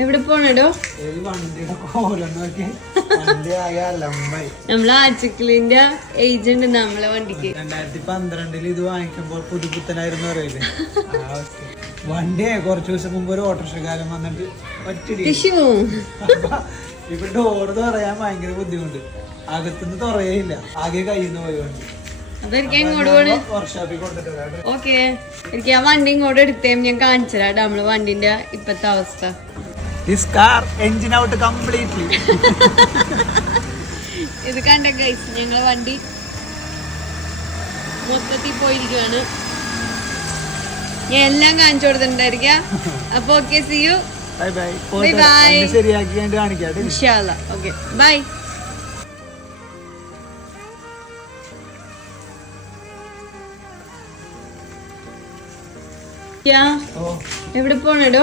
എവിടെ പോണടോ? നമ്മളെ ആച്ചിക്കലിന്റെ ഏജന്റ് നമ്മളെ വണ്ടിക്ക് 2012 ഇത് വാങ്ങിക്കുമ്പോൾ പുതുപുത്തനായിരുന്നു അറിയില്ലേ. വണ്ടിയെ കുറച്ചു ദിവസം മുമ്പ് ഒരു ഓട്ടോറിക്ഷക്കാരൻ വന്നിട്ട് ഇപ്പൊ ഡോറ് തുറയാൻ ഭയങ്കര ബുദ്ധിമുട്ട്. അകത്തുനിന്ന് തുറയേയില്ല, ആകെ കയ്യിന്ന് പോയി വണ്ടി. വർക്ക്ഷോപ്പിൽ കൊണ്ടിട്ട് ഓക്കെ, എനിക്ക് ആ വണ്ടി ഇങ്ങോട്ട് എടുത്തേ ഞാൻ കാണിച്ചതാ നമ്മള് വണ്ടിന്റെ ഇപ്പത്തെ അവസ്ഥ. This car engine out completely. ഇത് കണ്ട ഗൈസ്, ഞങ്ങളെ വണ്ടി മൊത്തത്തിൽ പോയിരിക്കുകയാണ്. ഞാൻ എല്ലാം കാണിച്ചു കൊടുത്തിട്ടുണ്ടായിരിക്കാം. അപ്പൊ okay, see you, bye bye. Bye bye. ശരിയാക്കി കാണിക്കാം ഇൻഷാ അല്ലാ. Okay, by. എവിടെ പോണടോ?